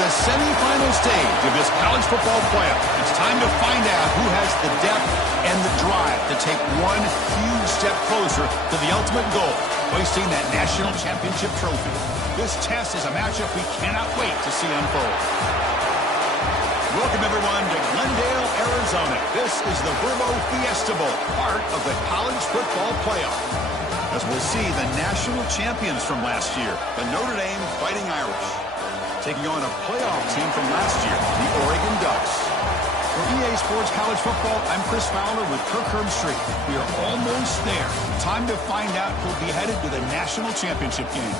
the semifinal stage of this college football playoff. It's time to find out who has the depth and the drive to take one huge step closer to the ultimate goal, hoisting that national championship trophy. This test is a matchup we cannot wait to see unfold. Welcome, everyone, to Glendale, Arizona. This is the Verbo Fiesta Bowl, part of the college football playoff. As we'll see the national champions from last year, the Notre Dame Fighting Irish, taking on a playoff team from last year, the Oregon Ducks. For EA Sports College Football, I'm Chris Fowler with Kirk Herbstreit. We are almost there. Time to find out who'll be headed to the national championship game.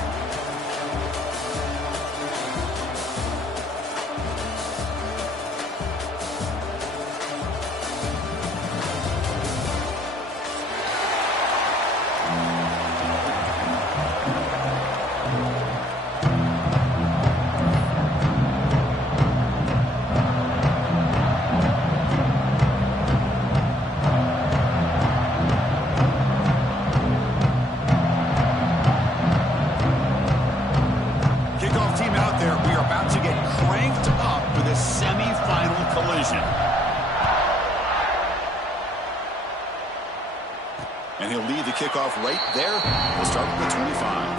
And he'll lead the kickoff right there. We'll start with the 25.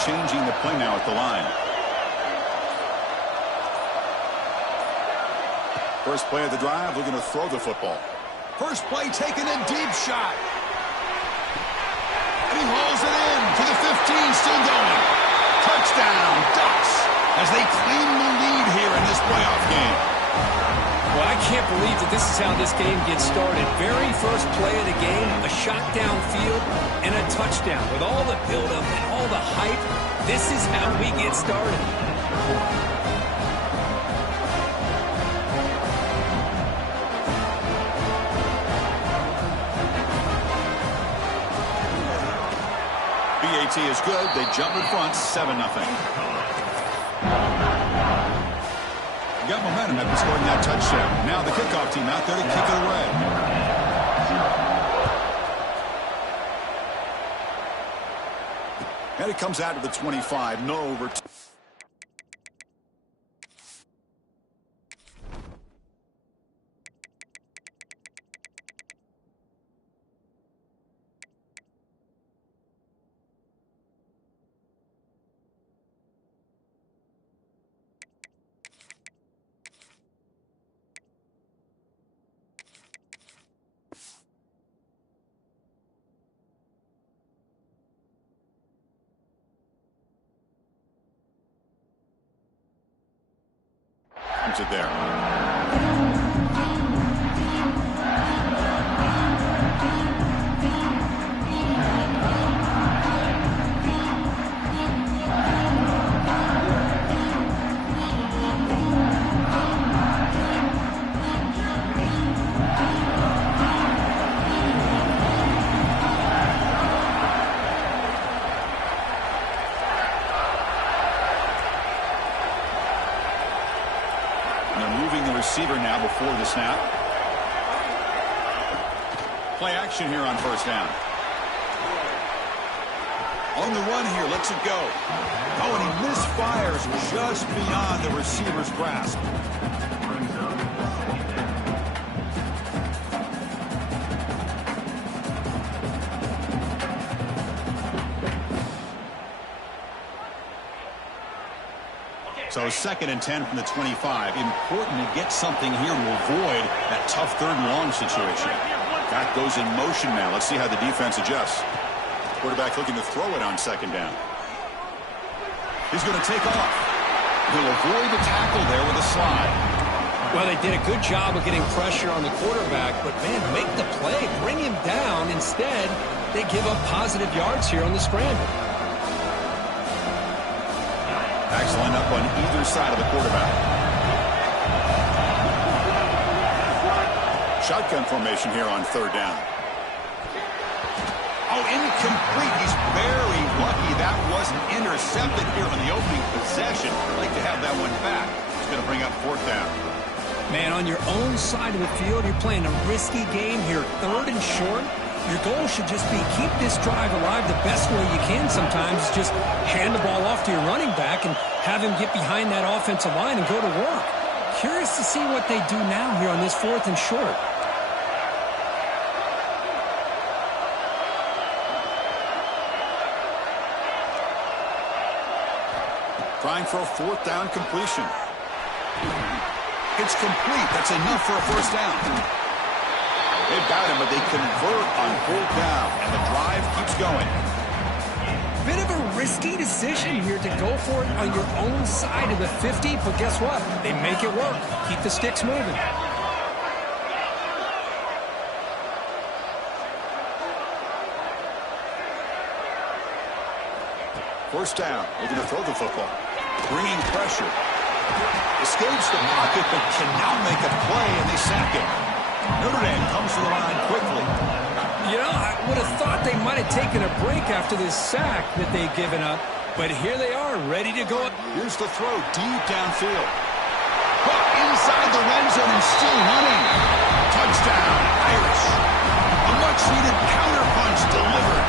Changing the play now at the line. First play of the drive, looking to throw the football. First play, taking a deep shot. And he hauls it in to the 15, still going. Touchdown, Ducks, as they claim the lead here in this playoff game. Well, I can't believe that this is how this game gets started. Very first play of the game, a shot downfield, and a touchdown. With all the buildup and all the hype, this is how we get started. BAT is good. They jump in front, 7-0. Got momentum after scoring that touchdown. Now the kickoff team out there to kick it away. And it comes out to the 25. No return. It there. Receiver now before the snap. Play action here on first down. On the run here, lets it go. Oh, and he misfires just beyond the receiver's grasp. So 2nd and 10 from the 25. Important to get something here to avoid that tough 3rd and long situation. That goes in motion now. Let's see how the defense adjusts. Quarterback looking to throw it on 2nd down. He's going to take off. He'll avoid the tackle there with a slide. Well, they did a good job of getting pressure on the quarterback, but, man, make the play. Bring him down. Instead, they give up positive yards here on the scramble. Backs line up on either side of the quarterback. shotgun formation here on third down. Oh, incomplete. He's very lucky that wasn't intercepted here on the opening possession. I'd like to have that one back. It's going to bring up fourth down. Man, on your own side of the field, you're playing a risky game here, third and short. Your goal should just be keep this drive alive the best way you can sometimes. Just hand the ball off to your running back and have him get behind that offensive line and go to work. Curious to see what they do now here on this fourth and short. Trying for a fourth down completion. It's complete. That's enough for a first down. They've got him, but they convert on fourth down, and the drive keeps going. Bit of a risky decision here to go for it on your own side of the 50, but guess what? They make it work. Keep the sticks moving. First down. They're going to throw the football. Bringing pressure. Escapes the pocket, but can now make a play, and they sack him. Notre Dame comes to the line quickly. You know, I would have thought they might have taken a break after this sack that they've given up, but here they are, ready to go. Here's the throw, deep downfield. Caught inside the red zone and still running. Touchdown, Irish. A much-needed counterpunch delivered.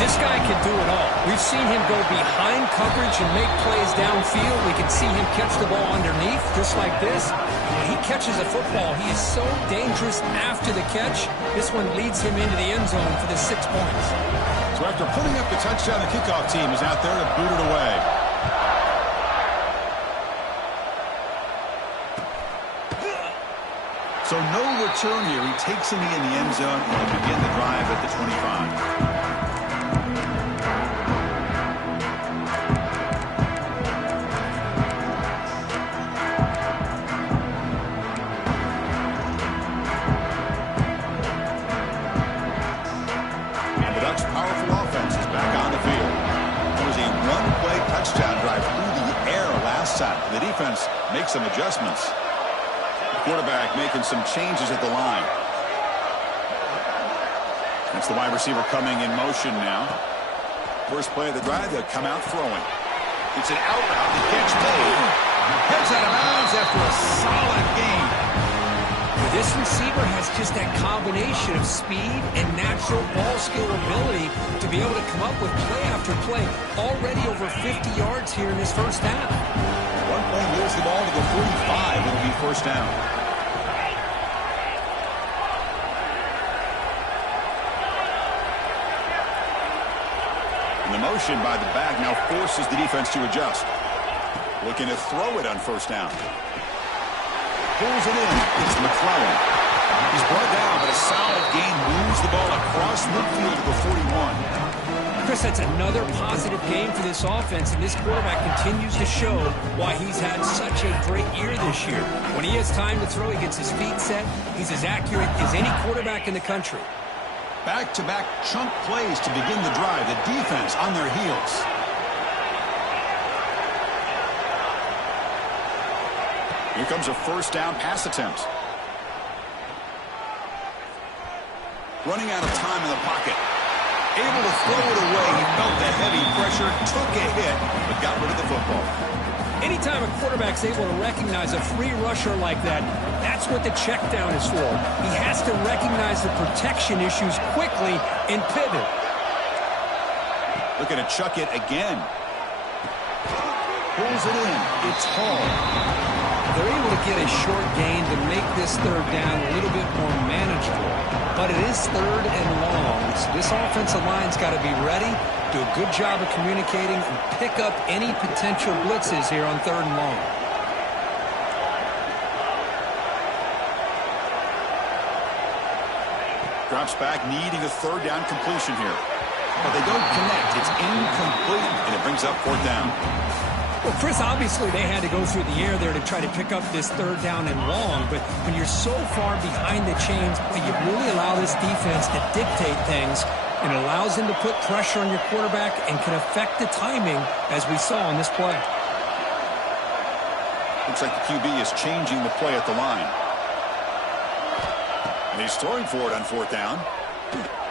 This guy can do it all. We've seen him go behind coverage and make plays downfield. We can see him catch the ball underneath, just like this. When he catches a football, he is so dangerous after the catch. This one leads him into the end zone for the 6 points. So after putting up the touchdown, the kickoff team is out there to boot it away. So no return here. He takes him in the end zone and will begin the drive at the 25. The defense makes some adjustments. The quarterback making some changes at the line. That's the wide receiver coming in motion now. First play of the drive, they'll come out throwing. It's an out route. The catch made. Heads out of bounds after a solid gain. This receiver has just that combination of speed and natural ball skill ability to be able to come up with play after play. Already over 50 yards here in this first half. One play moves the ball to the 45. It'll be first down. And the motion by the back now forces the defense to adjust. Looking to throw it on first down. Pulls it in. It's McClellan. He's brought down, but a solid gain moves the ball across midfield to the 41. Chris, that's another positive game for this offense, and this quarterback continues to show why he's had such a great year this year. When he has time to throw, he gets his feet set. He's as accurate as any quarterback in the country. Back-to-back chunk plays to begin the drive. The defense on their heels. Here comes a first down pass attempt. Running out of time in the pocket. Able to throw it away. He felt the heavy pressure, took a hit, but got rid of the football. Anytime a quarterback's able to recognize a free rusher like that, that's what the check down is for. He has to recognize the protection issues quickly and pivot. Looking to chuck it again. Pulls it in. It's Hall. They're able to get a short gain to make this third down a little bit more manageable. But it is third and long, so this offensive line's got to be ready, do a good job of communicating, and pick up any potential blitzes here on third and long. Drops back, needing a third down completion here. But they don't connect. It's incomplete, and it brings up fourth down. Well, Chris, obviously they had to go through the air there to try to pick up this third down and long, but when you're so far behind the chains, you really allow this defense to dictate things, and it allows them to put pressure on your quarterback and can affect the timing, as we saw on this play. Looks like the QB is changing the play at the line. And he's throwing for it on 4th down.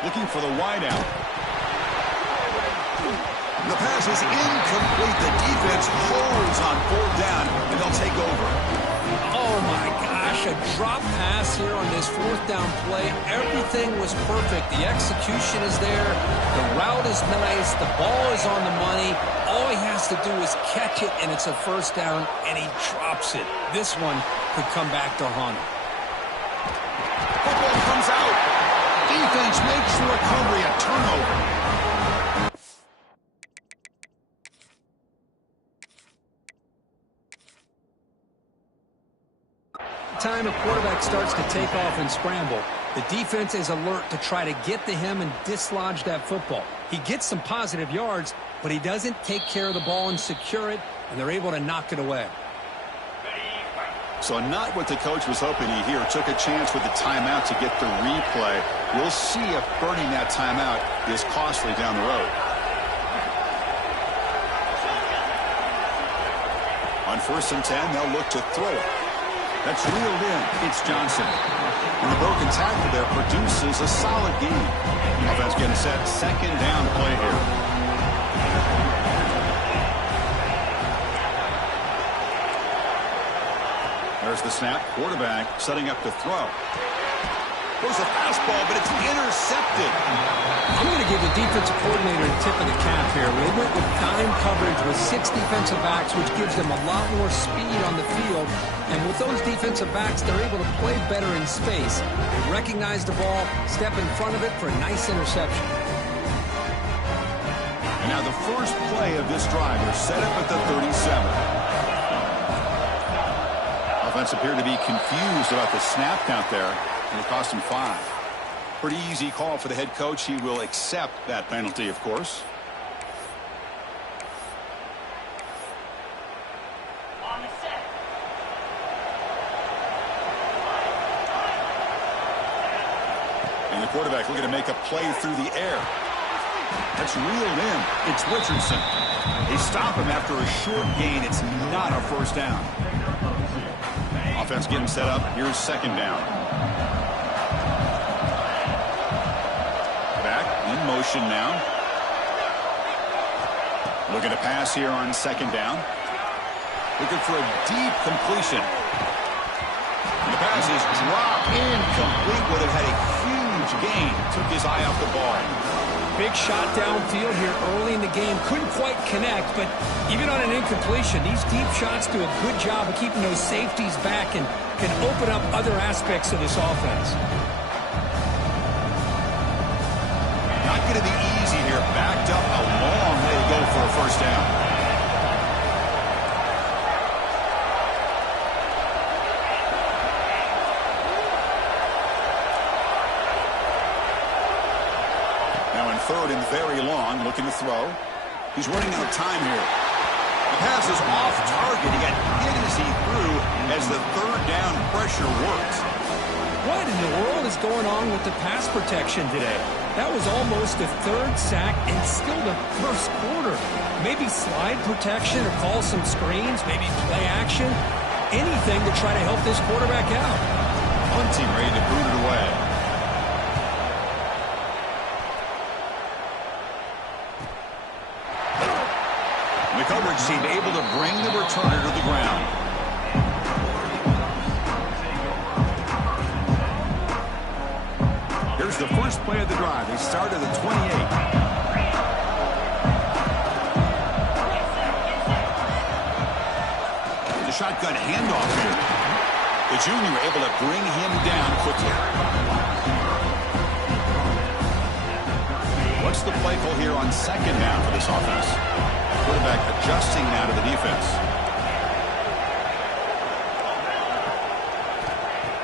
Looking for the wide out. The pass is incomplete. The defense holds on 4th down, and they'll take over. Oh, my gosh, a drop pass here on this 4th down play. Everything was perfect. The execution is there. The route is nice. The ball is on the money. All he has to do is catch it, and it's a 1st down, and he drops it. This one could come back to haunt him. Football comes out. Defense makes the recovery a turnover. Time a quarterback starts to take off and scramble, the defense is alert to try to get to him and dislodge that football. He gets some positive yards, but he doesn't take care of the ball and secure it, and they're able to knock it away. So not what the coach was hoping to hear. Took a chance with the timeout to get the replay. We'll see if burning that timeout is costly down the road. On 1st and 10, they'll look to throw it. That's reeled in. It's Johnson. And the broken tackle there produces a solid game. Offense getting set. 2nd down play here. There's the snap. Quarterback setting up to throw. There's a fastball, but it's intercepted. I'm going to give the defensive coordinator a tip of the cap here. They went with dime coverage with 6 defensive backs, which gives them a lot more speed on the field. And with those defensive backs, they're able to play better in space. They recognize the ball, step in front of it for a nice interception. And now the first play of this drive is set up at the 37. Offense appeared to be confused about the snap count there, and it cost him 5. Pretty easy call for the head coach. He will accept that penalty, of course. And the quarterback looking to make a play through the air. That's reeled in. It's Richardson. They stop him after a short gain. It's not a 1st down. Offense getting set up. Here's 2nd down. Back in motion now. Looking to pass here on 2nd down. Looking for a deep completion. And the pass is dropped incomplete. Would have had a huge gain. Took his eye off the ball. Big shot downfield here early in the game. Couldn't quite connect, but even on an incompletion, these deep shots do a good job of keeping those safeties back and can open up other aspects of this offense. Not going to be easy here. Backed up a long way to go for a 1st down. Now in 3rd and very long, looking to throw. He's running out of time here. The pass is off target. He got hit as he threw as the 3rd down pressure works. What in the world is going on with the pass protection today? That was almost a 3rd sack and still the 1st quarter. Maybe slide protection or call some screens, maybe play action. Anything to try to help this quarterback out. Hunting ready to boot it away. The coverage team able to bring the returner to the ground. Here's the first play of the drive. They start at the 28. The shotgun handoff here. The junior able to bring him down quickly. What's the play call here on 2nd down for this offense? Quarterback adjusting now to the defense.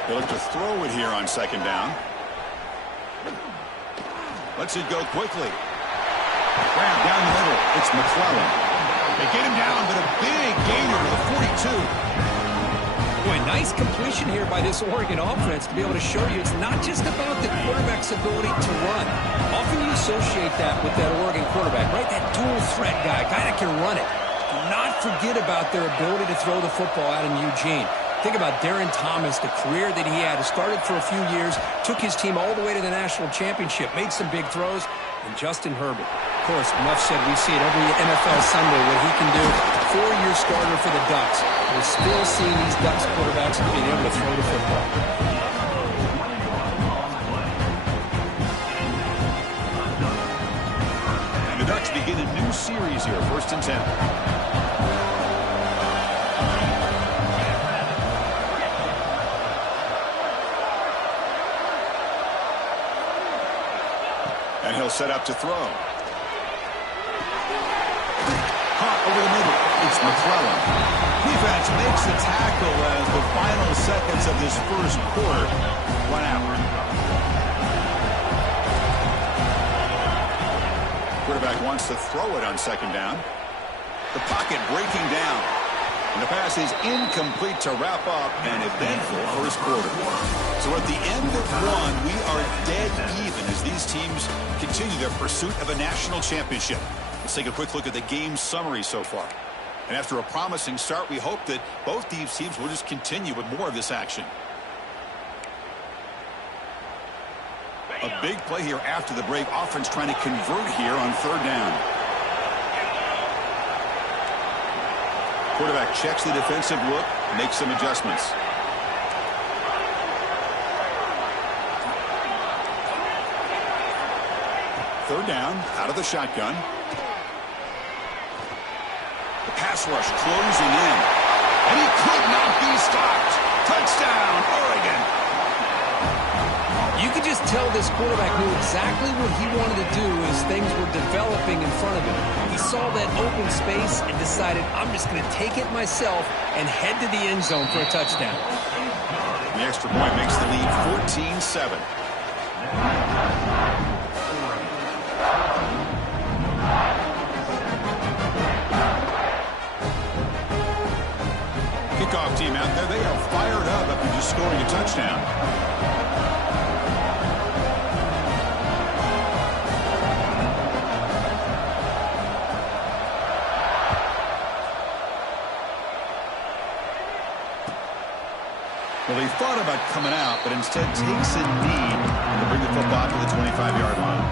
They look to throw it here on 2nd down. Lets it go quickly. Grab down the middle. It's McClellan. They get him down, but a big gainer to the 42. Boy, nice completion here by this Oregon offense to be able to show you it's not just about the quarterback's ability to run. Often you associate that with that Oregon quarterback, right? That dual threat guy that can run it. Do not forget about their ability to throw the football out in Eugene. Think about Darren Thomas, the career that he had. It started for a few years, took his team all the way to the national championship, made some big throws, and Justin Herbert. Of course, enough said, we see it every NFL Sunday what he can do. 4-year starter for the Ducks. We're still seeing these Ducks quarterbacks being able to throw the football. And the Ducks begin a new series here, 1st and 10. And he'll set up to throw. Caught over the middle. It's McClellan. Defense makes the tackle as the final seconds of this first quarter run out. Quarterback wants to throw it on 2nd down. The pocket breaking down. And the pass is incomplete to wrap up an eventful first quarter. So at the end of one, we are dead even as these teams continue their pursuit of a national championship. Let's take a quick look at the game summary so far. And after a promising start, we hope that both these teams will just continue with more of this action. A big play here after the break. Offense trying to convert here on 3rd down. Quarterback checks the defensive look, makes some adjustments. Third down, out of the shotgun. The pass rush closing in. And he could not be stopped. Touchdown, Oregon. You could just tell this quarterback knew exactly what he wanted to do as things were developing in front of him. He saw that open space and decided, I'm just going to take it myself and head to the end zone for a touchdown. The extra point makes the lead 14-7. Kickoff team out there, they are fired up after just scoring a touchdown. Well, they thought about coming out, but instead takes a knee to bring the football to the 25-yard line.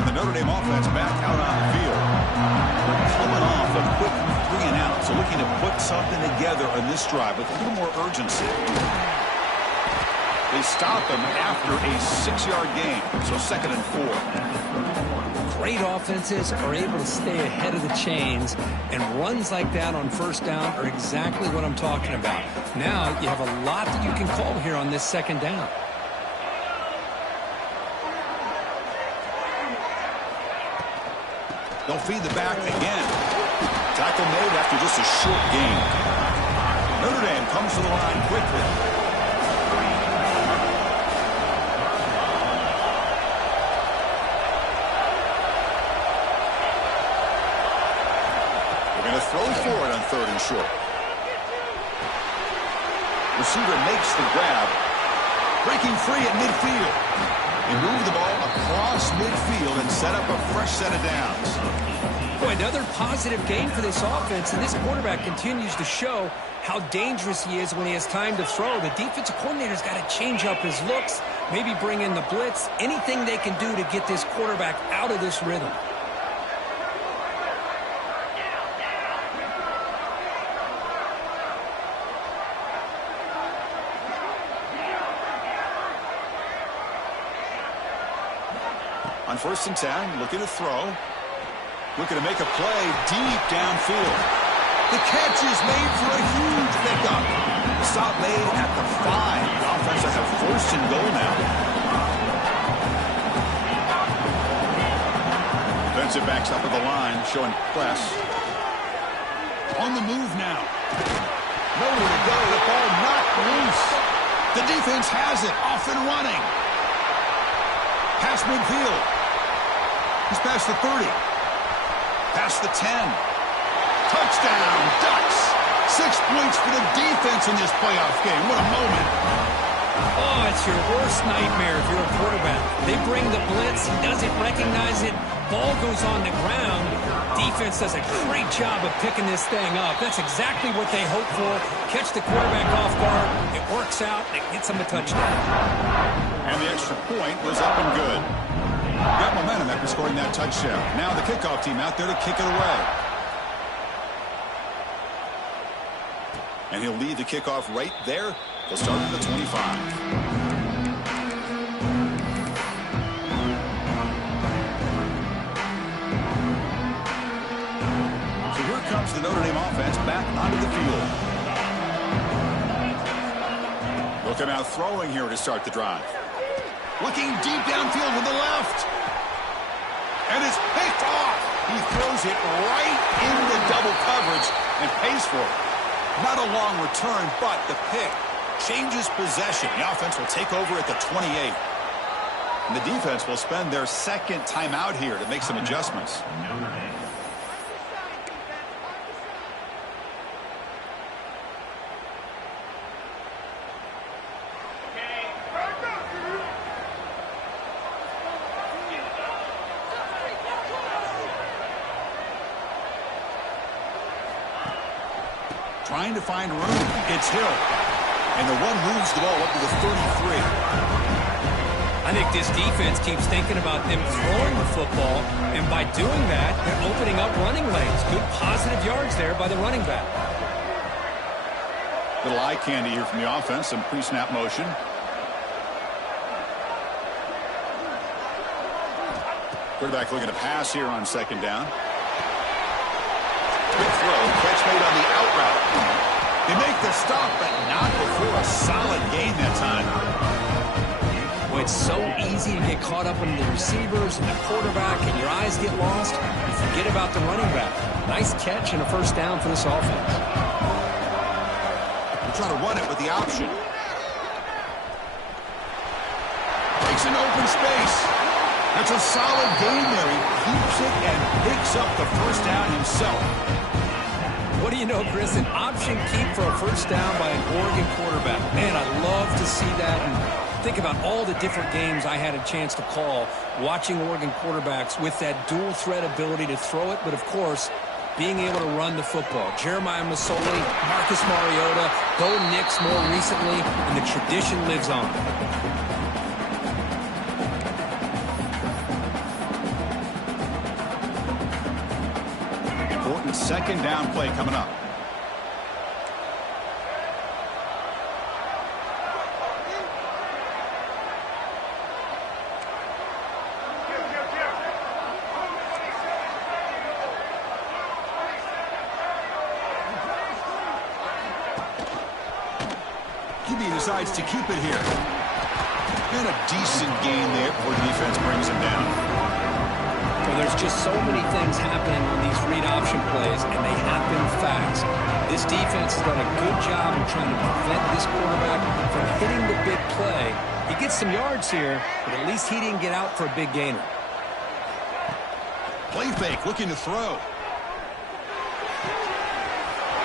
And the Notre Dame offense back out on the field. We're coming off a quick 3 and out, so looking to put something together on this drive with a little more urgency. They stop him after a 6-yard gain, so 2nd and 4. Great offenses are able to stay ahead of the chains, and runs like that on 1st down are exactly what I'm talking about. Now you have a lot that you can call here on this 2nd down. They'll feed the back again. Tackle made after just a short gain. Notre Dame comes to the line quickly. They're going to throw for it on 3rd and short. Receiver makes the grab. Breaking free at midfield. They move the ball across midfield and set up a fresh set of downs. Boy, another positive game for this offense, and this quarterback continues to show how dangerous he is when he has time to throw. The defensive coordinator's got to change up his looks, maybe bring in the blitz, anything they can do to get this quarterback out of this rhythm. On 1st and 10, looking to throw. Looking to make a play deep downfield. The catch is made for a huge pickup. Stop made at the 5. The offense has a 1st and goal now. Defensive backs up at the line, showing press. On the move now. Nowhere to go. The ball knocked loose. The defense has it. Off and running. Past midfield. He's past the 30. Past the 10. Touchdown, Ducks. 6 points for the defense in this playoff game. What a moment. Oh, it's your worst nightmare if you're a quarterback. They bring the blitz. He doesn't recognize it. Ball goes on the ground. Defense does a great job of picking this thing up. That's exactly what they hope for. Catch the quarterback off guard. It works out. It gets them a touchdown. And the extra point was up and good. Got momentum after scoring that touchdown. Now the kickoff team out there to kick it away. And he'll lead the kickoff right there. They'll start at the 25. Comes the Notre Dame offense back onto the field. They'll come out throwing here to start the drive. Looking deep downfield with the left. And it's picked off. He throws it right into double coverage and pays for it. Not a long return, but the pick changes possession. The offense will take over at the 28. And the defense will spend their second timeout here to make some adjustments. Trying to find room. It's Hill. And the one moves the ball up to the 33. I think this defense keeps thinking about them throwing the football, and by doing that, they're opening up running lanes. Good positive yards there by the running back. Little eye candy here from the offense. Some pre-snap motion. Quarterback looking to pass here on second down. Quick throw, catch made on the out route. They make the stop, but not before a solid gain that time. Well, it's so easy to get caught up in the receivers and the quarterback, and your eyes get lost. You forget about the running back. Nice catch and a first down for this offense. We're trying to run it with the option. Takes an open space. That's a solid gain there. He keeps it and picks up the first down himself. What do you know, Chris? An option keep for a first down by an Oregon quarterback. Man, I love to see that. And think about all the different games I had a chance to call watching Oregon quarterbacks with that dual threat ability to throw it, but of course, being able to run the football. Jeremiah Masoli, Marcus Mariota, Bo Nix more recently, and the tradition lives on. Second down play coming up. QB decides to keep it here. And a decent gain there before the defense brings him down. Well, there's just so many things happening on these read option plays, and they happen fast. This defense has done a good job of trying to prevent this quarterback from hitting the big play. He gets some yards here, but at least he didn't get out for a big gainer. Play fake, looking to throw.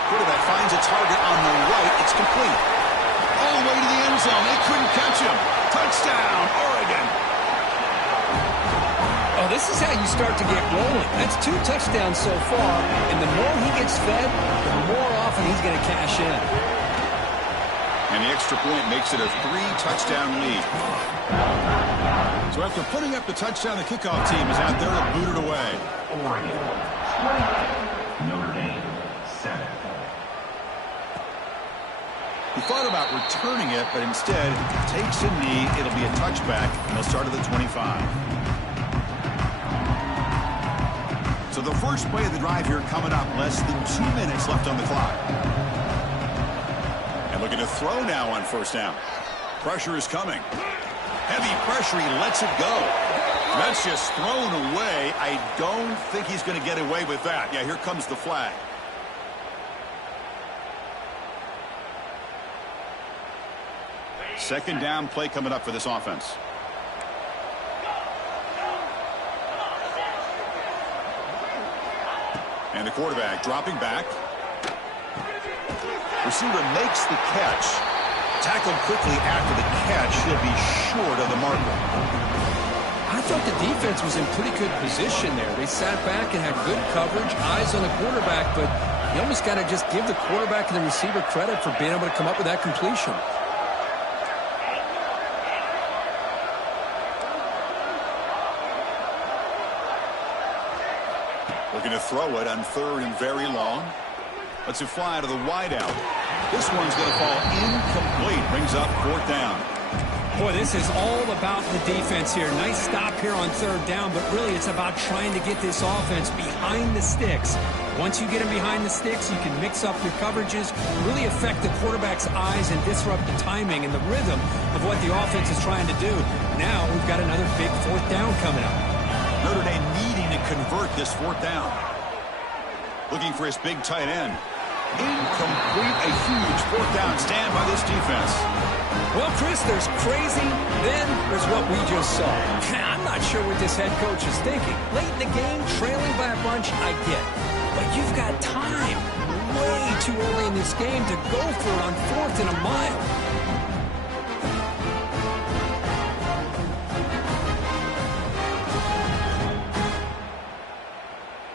Quarterback finds a target on the right. It's complete. All the way to the end zone. They couldn't catch him. Touchdown, Oregon. Oh, this is how you start to get rolling. That's 2 touchdowns so far, and the more he gets fed, the more often he's going to cash in. And the extra point makes it a 3-touchdown lead. So after putting up the touchdown, the kickoff team is out there to boot it away. Oregon, 20. Notre Dame, 7. He thought about returning it, but instead takes a knee. It'll be a touchback, and they'll start at the 25. So the first play of the drive here coming up, less than 2 minutes left on the clock. And looking to throw now on first down. Pressure is coming. Heavy pressure, he lets it go. That's just thrown away. I don't think he's going to get away with that. Yeah, here comes the flag. Second down play coming up for this offense. And the quarterback dropping back. Receiver makes the catch. Tackled quickly after the catch. He'll be short of the marker. I thought the defense was in pretty good position there. They sat back and had good coverage, eyes on the quarterback, but you almost got to just give the quarterback and the receiver credit for being able to come up with that completion. Looking to throw it on 3rd and very long. Lets it fly to the wideout. This one's going to fall incomplete. Brings up 4th down. Boy, this is all about the defense here. Nice stop here on 3rd down, but really it's about trying to get this offense behind the sticks. Once you get them behind the sticks, you can mix up your coverages, really affect the quarterback's eyes and disrupt the timing and the rhythm of what the offense is trying to do. Now we've got another big 4th down coming up. Notre Dame needing to convert this 4th down. Looking for his big tight end. Incomplete, a huge 4th down stand by this defense. Well, Chris, there's crazy, then there's what we just saw. I'm not sure what this head coach is thinking. Late in the game, trailing by a bunch, I get. But you've got time, way too early in this game to go for it on 4th and a mile.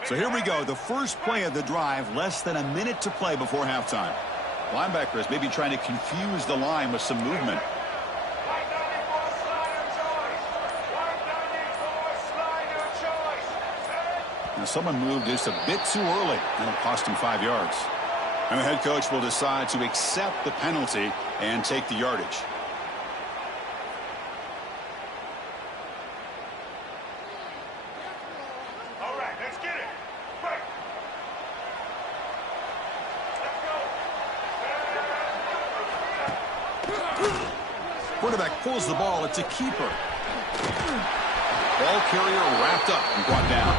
So here we go, the first play of the drive, less than a minute to play before halftime. Linebackers maybe trying to confuse the line with some movement. Now someone moved just a bit too early. That'll cost him 5 yards. And the head coach will decide to accept the penalty and take the yardage. Quarterback pulls the ball. It's a keeper. Ball carrier wrapped up and brought down.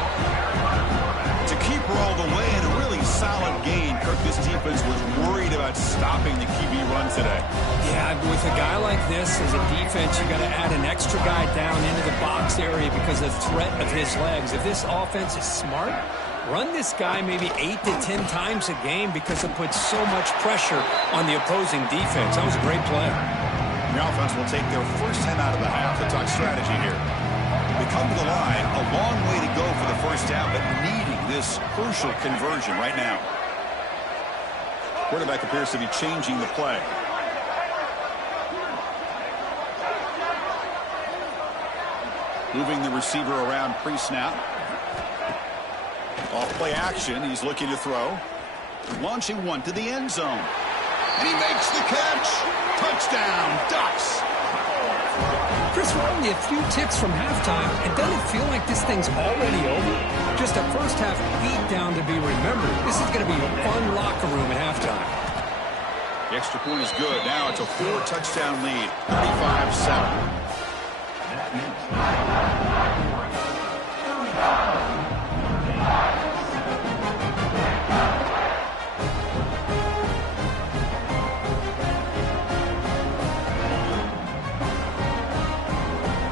It's a keeper all the way and a really solid gain. Kirk, this defense was worried about stopping the QB run today. Yeah, with a guy like this as a defense, you got to add an extra guy down into the box area because of the threat of his legs. If this offense is smart, run this guy maybe 8 to 10 times a game because it puts so much pressure on the opposing defense. That was a great play. The offense will take their first 10 out of the half to talk strategy here. They come to the line, a long way to go for the first down, but needing this crucial conversion right now. Quarterback appears to be changing the play. Moving the receiver around pre-snap. Off play action, he's looking to throw. Launching one to the end zone. And he makes the catch. Touchdown, Ducks. Chris, we're only a few ticks from halftime, and doesn't it feel like this thing's already over? Just a first-half beatdown to be remembered. This is going to be a fun locker room at halftime. The extra point is good. Now it's a 4-touchdown lead, 35-7.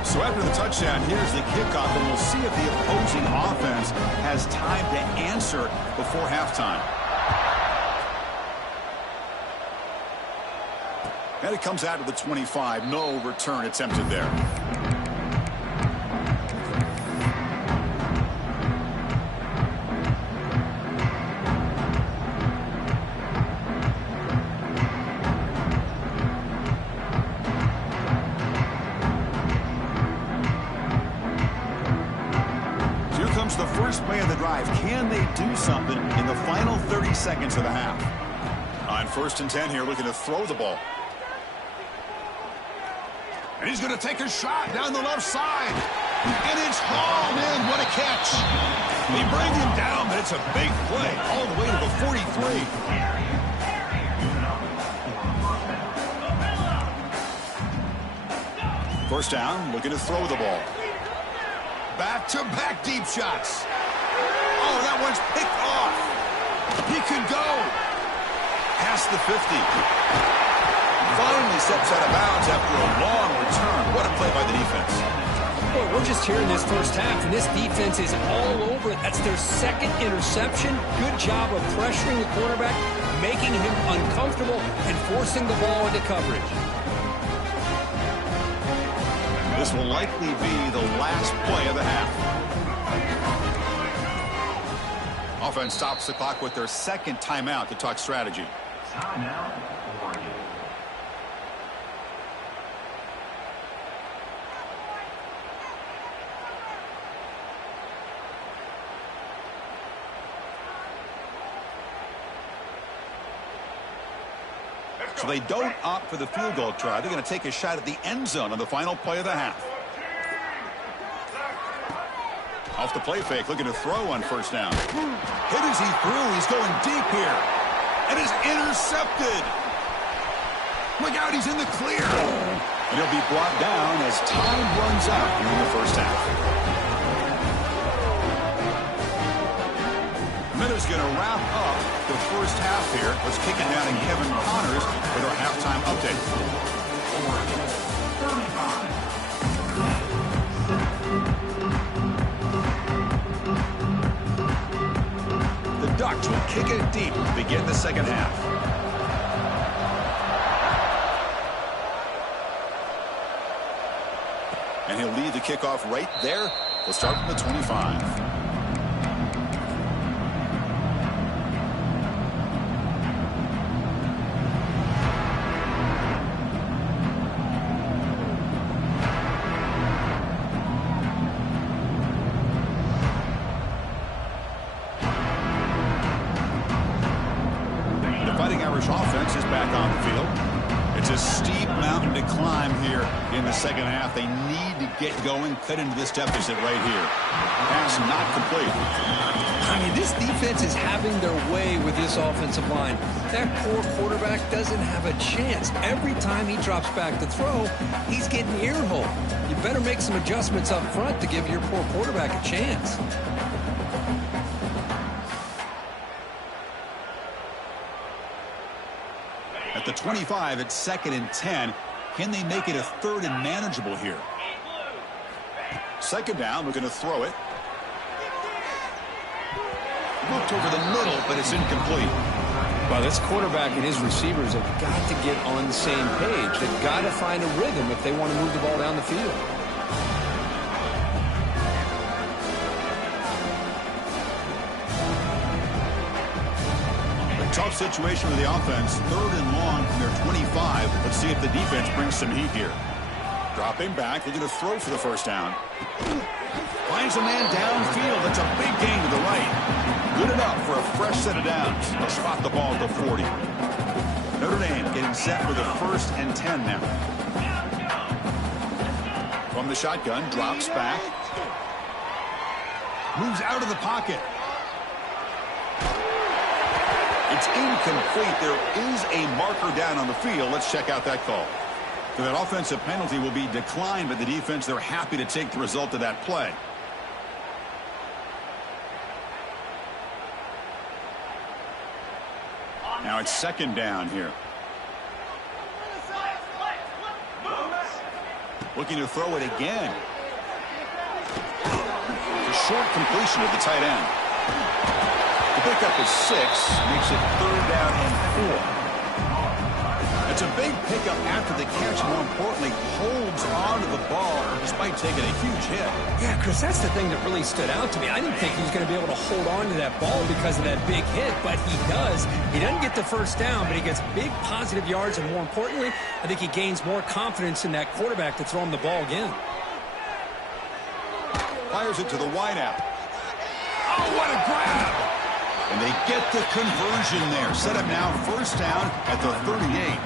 So after the touchdown, here's the kickoff, and we'll see if the opposing offense has time to answer before halftime. And it comes out to the 25. No return attempted there. The first play of the drive. Can they do something in the final 30 seconds of the half? On 1st and 10 here, looking to throw the ball. And he's going to take a shot down the left side. And it's hauled in. What a catch. They bring him down, but it's a big play all the way to the 43. First down, looking to throw the ball. Back-to-back deep shots. Oh, that one's picked off. He could go. Past the 50. Finally steps out of bounds after a long return. What a play by the defense. Boy, we're just here in this first half, and this defense is all over it. That's their second interception. Good job of pressuring the quarterback, making him uncomfortable, and forcing the ball into coverage. This will likely be the last play of the half. Offense stops the clock with their second timeout to talk strategy. Timeout, Oregon. So they don't opt for the field goal try. They're going to take a shot at the end zone on the final play of the half. Off the play fake, looking to throw on first down. Hit as he threw. He's going deep here. And is intercepted. Look out, he's in the clear. And he'll be brought down as time runs out here in the first half. Miller's going to wrap up the first half here. Let's kick it down to Kevin Connors with our halftime update. The Ducks will kick it deep to begin the second half. And he'll lead the kickoff right there. We'll start from the 25. Offense is back on the field. It's a steep mountain to climb here in the second half. They need to get going, cut into this deficit right here. Pass not complete. I mean, this defense is having their way with this offensive line. That poor quarterback doesn't have a chance. Every time he drops back to throw, he's getting ear-hole. You better make some adjustments up front to give your poor quarterback a chance. At the 25, it's 2nd and 10. Can they make it a 3rd and manageable here? Second down, we're going to throw it. Looked over the middle, but it's incomplete. Well, this quarterback and his receivers have got to get on the same page. They've got to find a rhythm if they want to move the ball down the field. Tough situation with the offense. 3rd and long from their 25. Let's see if the defense brings some heat here. Dropping back. They're going to throw for the first down. Finds a man downfield. That's a big gain to the right. Good enough for a fresh set of downs. They'll spot the ball at the 40. Notre Dame getting set for the 1st and 10 now. From the shotgun. Drops back. Moves out of the pocket. It's incomplete. There is a marker down on the field. Let's check out that call. So that offensive penalty will be declined by the defense. They're happy to take the result of that play. Now it's 2nd down here. Looking to throw it again. A short completion of the tight end. The pickup is 6, makes it 3rd down and 4. It's a big pickup after the catch, more importantly, holds onto the ball despite taking a huge hit. Yeah, Chris, that's the thing that really stood out to me. I didn't think he was going to be able to hold on to that ball because of that big hit, but he does. He doesn't get the first down, but he gets big positive yards, and more importantly, I think he gains more confidence in that quarterback to throw him the ball again. Fires it to the wideout. Oh, what a grab! And they get the conversion there. Set up now 1st down at the 38.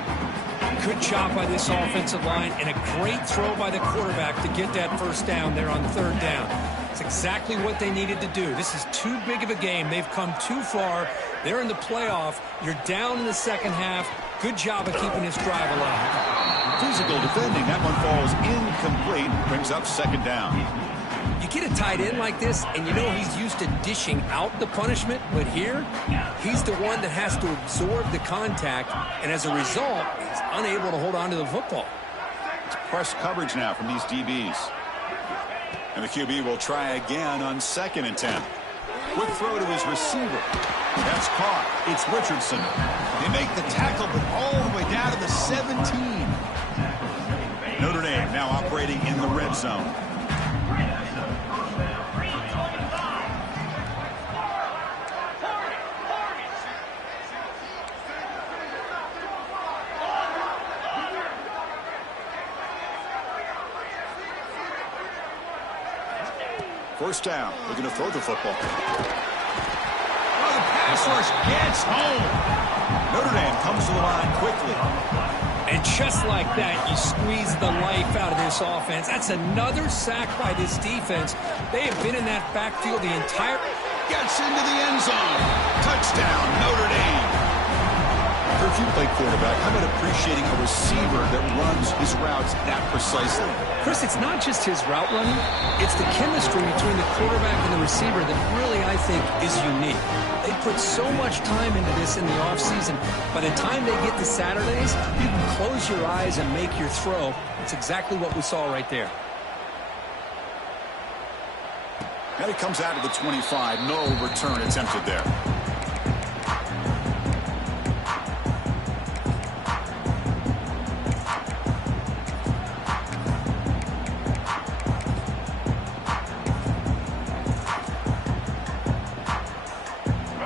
Good job by this offensive line and a great throw by the quarterback to get that 1st down there on 3rd down. It's exactly what they needed to do. This is too big of a game. They've come too far. They're in the playoff. You're down in the second half. Good job of keeping this drive alive. Physical defending. That one falls incomplete. Brings up 2nd down. You get a tight end like this, and you know he's used to dishing out the punishment, but here, he's the one that has to absorb the contact, and as a result, he's unable to hold on to the football. It's press coverage now from these DBs. And the QB will try again on 2nd and 10. Quick throw to his receiver. That's caught. It's Richardson. They make the tackle, but all the way down to the 17. Notre Dame now operating in the red zone. First down, looking to throw the football. Oh, the pass rush gets home. Notre Dame comes to the line quickly. And just like that, you squeeze the life out of this offense. That's another sack by this defense. They have been in that backfield the entire... Gets into the end zone. Touchdown, Notre Dame. If you play quarterback, how about appreciating a receiver that runs his routes that precisely? Chris, it's not just his route running. It's the chemistry between the quarterback and the receiver that really, I think, is unique. They put so much time into this in the offseason. By the time they get to Saturdays, you can close your eyes and make your throw. It's exactly what we saw right there. And it comes out to the 25. No return attempted there.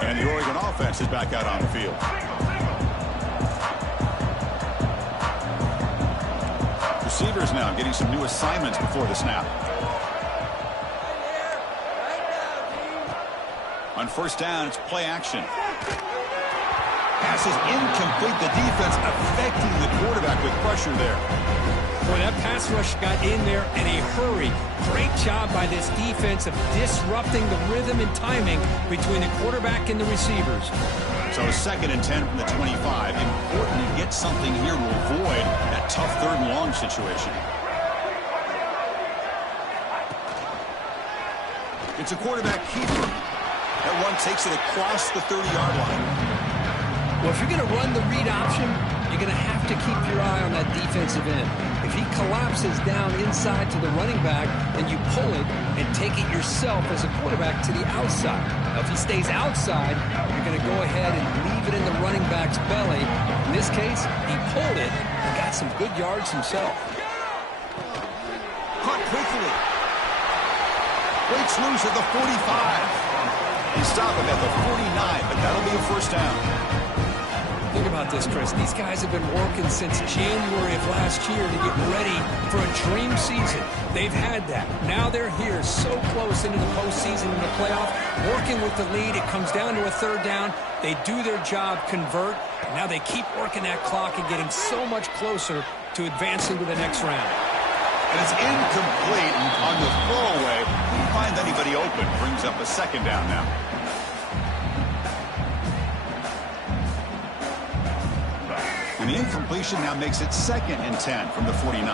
And the Oregon offense is back out on the field. Receivers now getting some new assignments before the snap. On first down, it's play action. Pass is incomplete. The defense affecting the quarterback with pressure there. Boy, that pass rush got in there in a hurry. Great job by this defense of disrupting the rhythm and timing between the quarterback and the receivers. So 2nd and 10 from the 25. Important to get something here to avoid that tough 3rd and long situation. It's a quarterback keeper. That one takes it across the 30-yard line. Well, if you're going to run the read option, you're going to have to keep your eye on that defensive end. If he collapses down inside to the running back, then you pull it and take it yourself as a quarterback to the outside. Now, if he stays outside, you're going to go ahead and leave it in the running back's belly. In this case, he pulled it and got some good yards himself. Caught quickly. Breaks loose at the 45. They stop him at the 49, but that'll be a first down. Think about this, Chris. These guys have been working since January of last year to get ready for a dream season. They've had that. Now they're here so close into the postseason and the playoff, working with the lead. It comes down to a 3rd down. They do their job, convert. Now they keep working that clock and getting so much closer to advancing to the next round. And it's incomplete on the throwaway. Couldn't find anybody open. Brings up a 2nd down now. And the incompletion now makes it 2nd and 10 from the 49.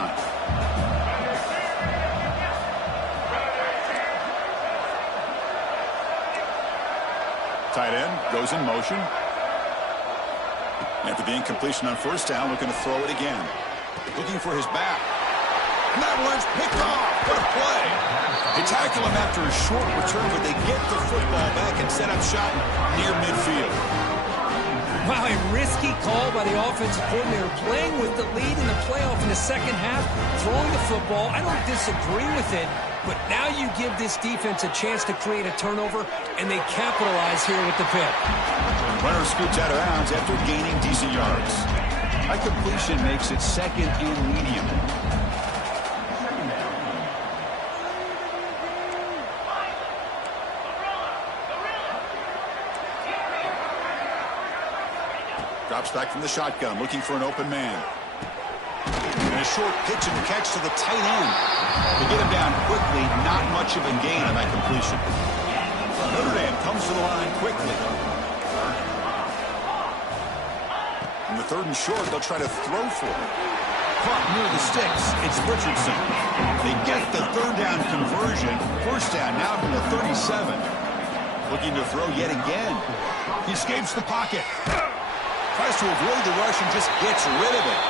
Tight end goes in motion. After the incompletion on first down, looking to throw it again. Looking for his back. And that one's picked off. What a play. They tackle him after a short return, but they get the football back and set up shot near midfield. Wow, a risky call by the offensive coordinator, playing with the lead in the playoff in the second half, throwing the football. I don't disagree with it, but now you give this defense a chance to create a turnover, and they capitalize here with the pick. Runner scoots out of bounds after gaining decent yards. That completion makes it 2nd and medium. Drops back from the shotgun, looking for an open man. And a short pitch and catch to the tight end. They get him down quickly, not much of a gain on that completion. Notre Dame comes to the line quickly. In the 3rd and short, they'll try to throw for it. Caught near the sticks. It's Richardson. They get the 3rd down conversion. First down now from the 37. Looking to throw yet again. He escapes the pocket. Tries to avoid the rush and just gets rid of it.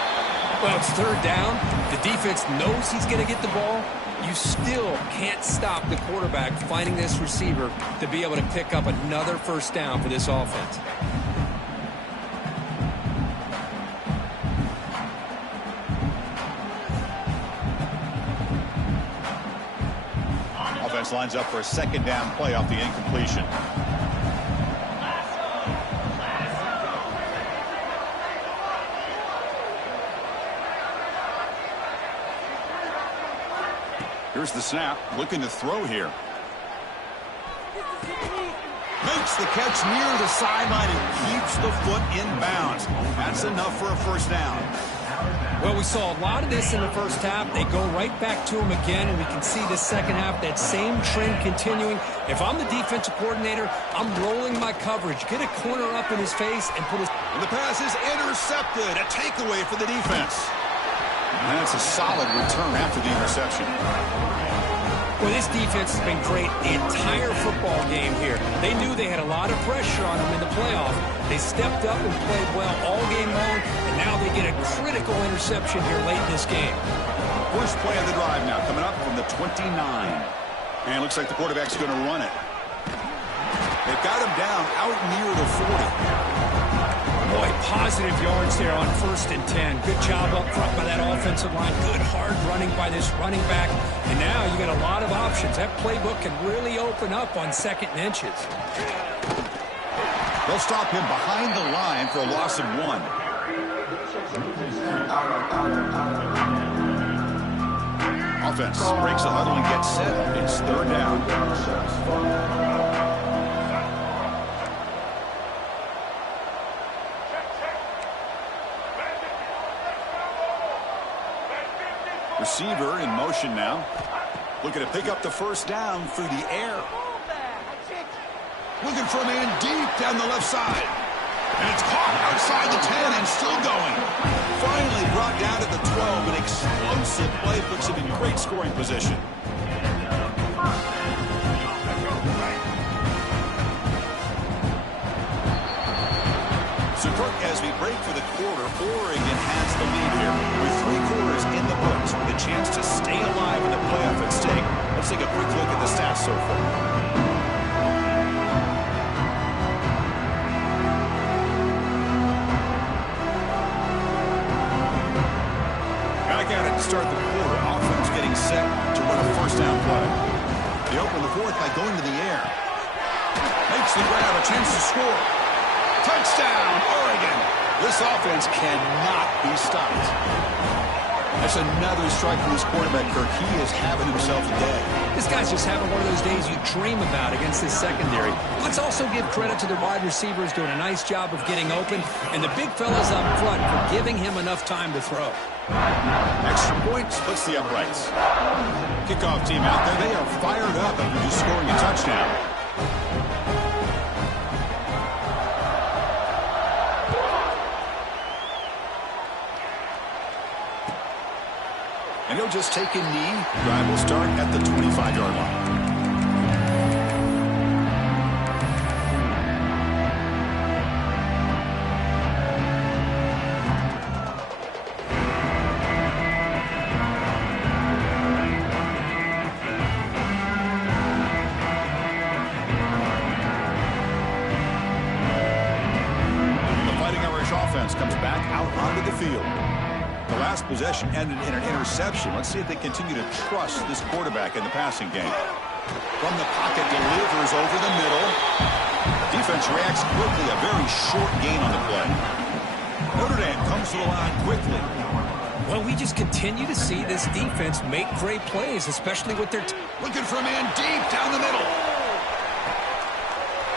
Well, it's 3rd down. The defense knows he's going to get the ball. you still can't stop the quarterback finding this receiver to be able to pick up another first down for this offense. Offense lines up for a second down play off the incompletion. Here's the snap, looking to throw here. Makes the catch near the sideline and keeps the foot in bounds. That's enough for a first down. Well, we saw a lot of this in the first half. They go right back to him again, and we can see the second half, that same trend continuing. If I'm the defensive coordinator, I'm rolling my coverage. Get a corner up in his face and put his... And the pass is intercepted. A takeaway for the defense. And that's a solid return after the interception. Well, this defense has been great the entire football game here. They knew they had a lot of pressure on them in the playoff. They stepped up and played well all game long, and now they get a critical interception here late in this game. First play of the drive now, coming up from the 29. And it looks like the quarterback's going to run it. They've got him down out near the 40. Boy, positive yards there on 1st and 10. Good job up front by that offensive line. Good hard running by this running back. And now you got a lot of options. That playbook can really open up on 2nd and inches. They'll stop him behind the line for a loss of 1. Offense breaks the huddle and gets set. It's 3rd down. Receiver in motion now. Looking to pick up the first down through the air. Looking for a man deep down the left side. And it's caught outside the 10 and still going. Finally brought down at the 12. An explosive play puts him in great scoring position. So, Kirk, as we break for the quarter, Oregon has the lead here. With 3 quarters in the books, with a chance to stay alive in the playoff at stake. Let's take a quick look at the stats so far. Back at it to start the quarter. Offense getting set to run a first down play. They open the 4th by going to the air. Makes the grab, a chance to score. Touchdown, Oregon. This offense cannot be stopped. That's another strike from this quarterback, Kirk. He is having himself a day. This guy's just having one of those days you dream about against this secondary. Let's also give credit to the wide receivers doing a nice job of getting open, and the big fellas up front for giving him enough time to throw. Extra point splits the uprights. Kickoff team out there. They are fired up after just scoring a touchdown. And he'll just take a knee. Drive will start at the 25-yard line. The Fighting Irish offense comes back out onto the field. The last possession ended in an interception. Let's see if they continue to trust this quarterback in the passing game. From the pocket, delivers over the middle. Defense reacts quickly. A very short gain on the play. Notre Dame comes to the line quickly. Well, we just continue to see this defense make great plays, especially with their... Looking for a man deep down the middle.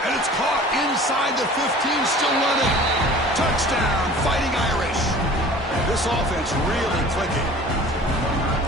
And it's caught inside the 15, still running. Touchdown, Fighting Irish. This offense really clicking.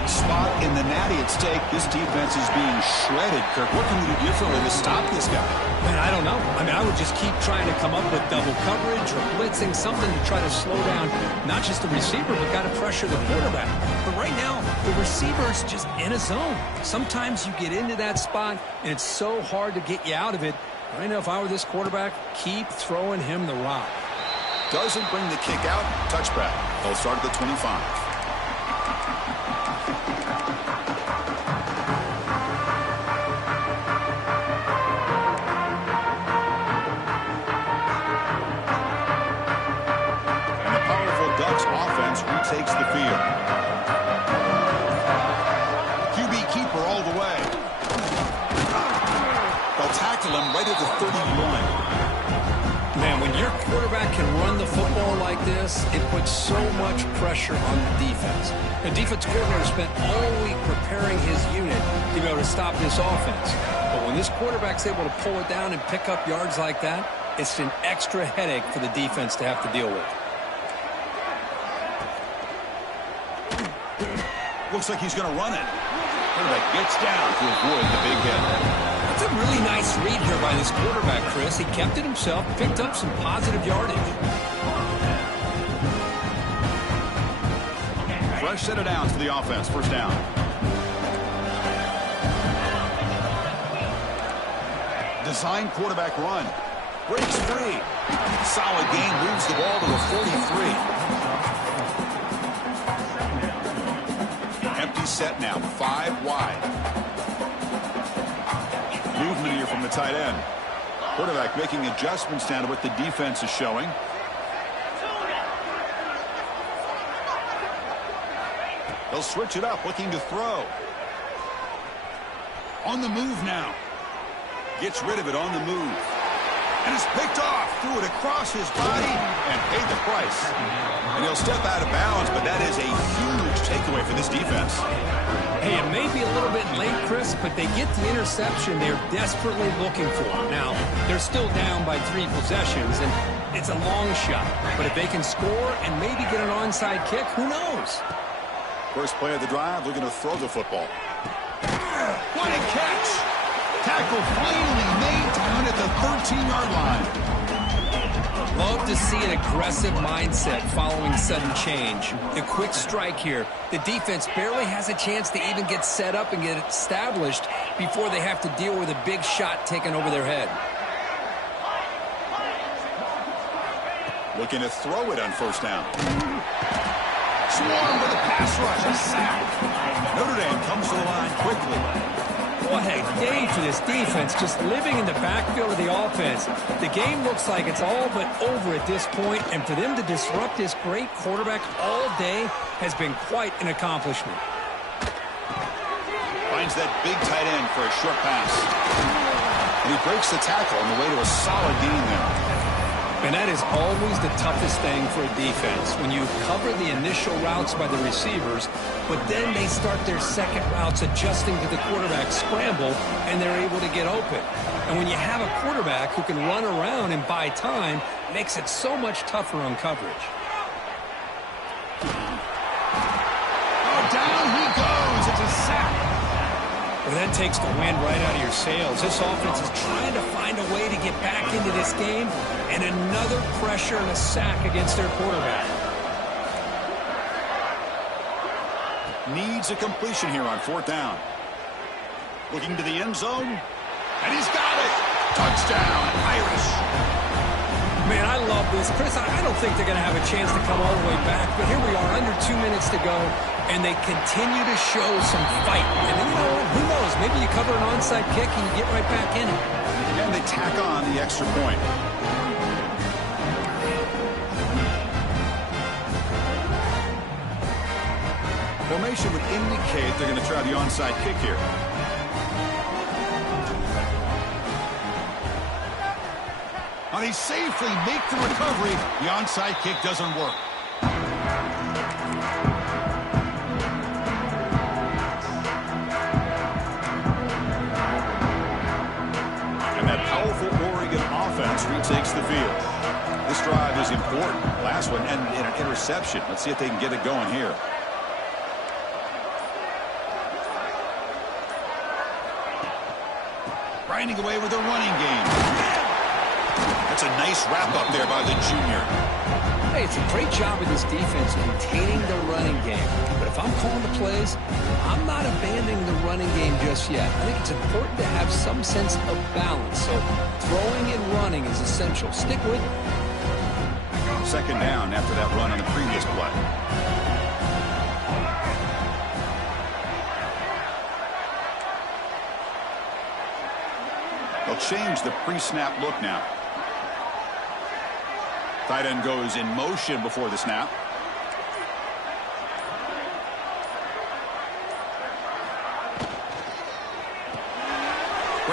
Spot in the Natty at stake. This defense is being shredded, Kirk. What can we do differently to stop this guy? Man, I don't know. I mean, I would just keep trying to come up with double coverage or blitzing, something to try to slow down not just the receiver, but got to pressure the quarterback. But right now, the receiver's just in a zone. Sometimes you get into that spot, and it's so hard to get you out of it. Right now, if I were this quarterback, keep throwing him the rock. Doesn't bring the kick out. Touchback. They'll start at the 25. Ducks offense retakes the field. QB keeper all the way. They'll tackle him right at the 31. Man, when your quarterback can run the football like this, it puts so much pressure on the defense. The defense coordinator spent all week preparing his unit to be able to stop this offense. But when this quarterback's able to pull it down and pick up yards like that, it's an extra headache for the defense to have to deal with. Looks like he's going to run it. Quarterback gets down to avoid the big hit. That's a really nice read here by this quarterback, Chris. He kept it himself, picked up some positive yardage. Fresh set of downs for the offense. First down. Design quarterback run. Breaks free. Solid gain. Moves the ball to the 43. Empty set now. 5 wide. Movement here from the tight end. Quarterback making adjustments down to what the defense is showing. They'll switch it up, looking to throw. On the move now. Gets rid of it on the move. And it's picked off. Threw it across his body and paid the price. And he'll step out of bounds, but that is a huge takeaway for this defense. Hey, it may be a little bit late, Chris, but they get the interception they're desperately looking for. Now, they're still down by 3 possessions, and it's a long shot. But if they can score and maybe get an onside kick, who knows? First play of the drive, looking to throw the football. What a catch! Tackle finally made down at the 13-yard line. Love to see an aggressive mindset following sudden change. The quick strike here. The defense barely has a chance to even get set up and get established before they have to deal with a big shot taken over their head. Looking to throw it on first down. Swarm with a pass rush, a sack. Notre Dame comes to the line quickly. What a day for this defense, just living in the backfield of the offense. The game looks like it's all but over at this point, and for them to disrupt this great quarterback all day has been quite an accomplishment. Finds that big tight end for a short pass. And he breaks the tackle on the way to a solid gain there. And that is always the toughest thing for a defense, when you cover the initial routes by the receivers, but then they start their second routes adjusting to the quarterback's scramble, and they're able to get open. And when you have a quarterback who can run around and buy time, it makes it so much tougher on coverage. Oh, down he goes. It's a sack. Well, that takes the wind right out of your sails. This offense is trying to find a way to get back into this game, and another pressure and a sack against their quarterback. Needs a completion here on fourth down. Looking to the end zone, and he's got it. Touchdown, Irish. Man, I love this. Chris, I don't think they're going to have a chance to come all the way back, but here we are, under 2 minutes to go, and they continue to show some fight. And you know what? Who knows? Maybe you cover an onside kick and you get right back in it. And they tack on the extra point. Formation would indicate they're going to try the onside kick here. Now they safely make the recovery. The onside kick doesn't work. And that powerful Oregon offense retakes the field. This drive is important. Last one ended in an interception. Let's see if they can get it going here. Grinding away with a running game. That's a nice wrap-up there by the junior. Hey, it's a great job of this defense containing the running game. But if I'm calling the plays, I'm not abandoning the running game just yet. I think it's important to have some sense of balance. So throwing and running is essential. Stick with it. Second down after that run on the previous play. They'll change the pre-snap look now. Tight end goes in motion before the snap.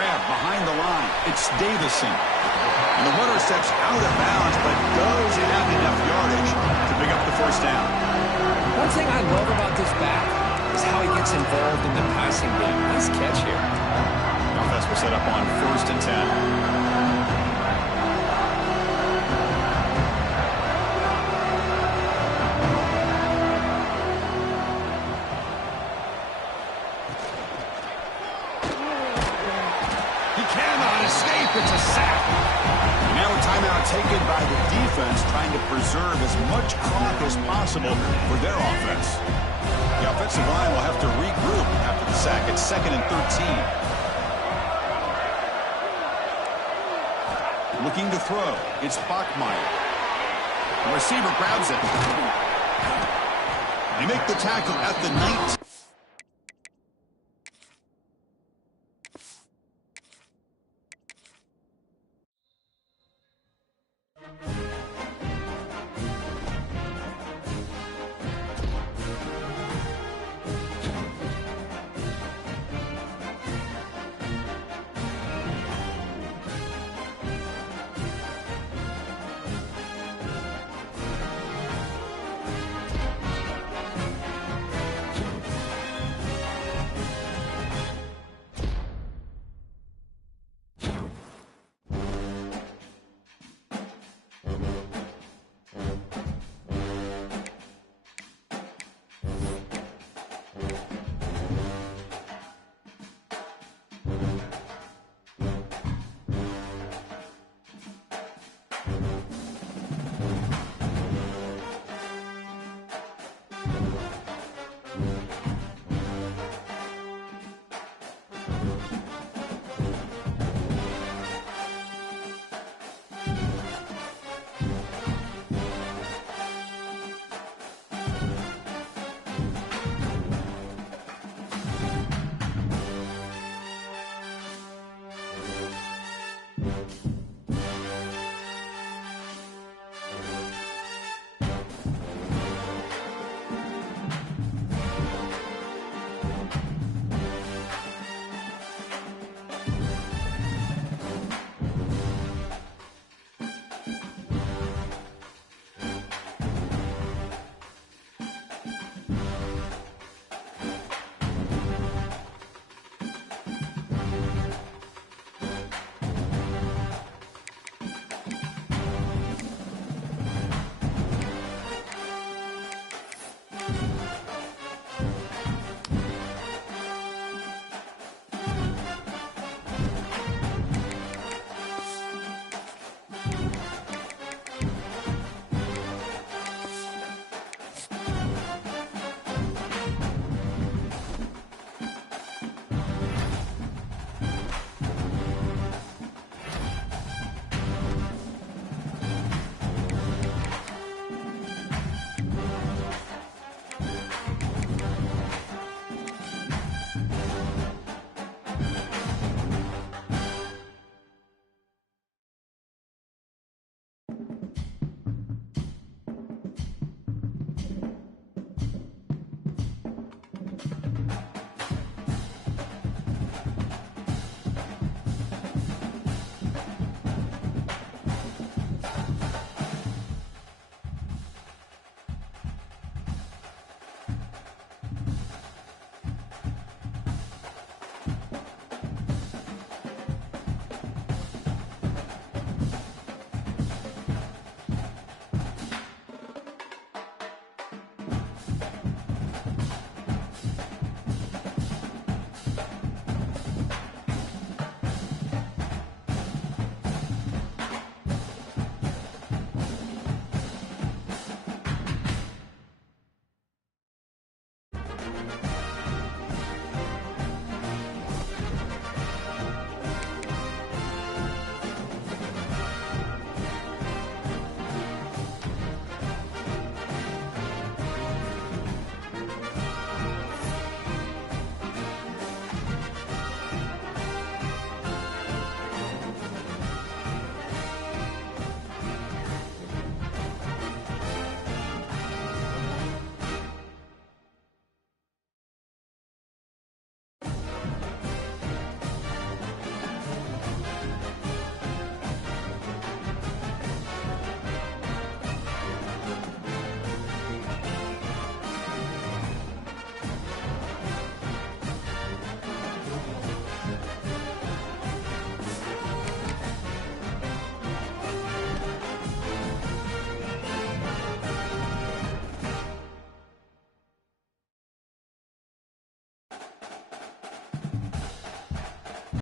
grab behind the line. It's Davison. And the runner steps out of bounds, but does have enough yardage to pick up the first down. One thing I love about this back is how he gets involved in the passing game. Nice catch here. Offense will set up on 1st and 10. It's a sack. And now a timeout taken by the defense, trying to preserve as much clock as possible for their offense. The offensive line will have to regroup after the sack. It's 2nd and 13. Looking to throw. It's Bachmeier. The receiver grabs it. They make the tackle at the 19.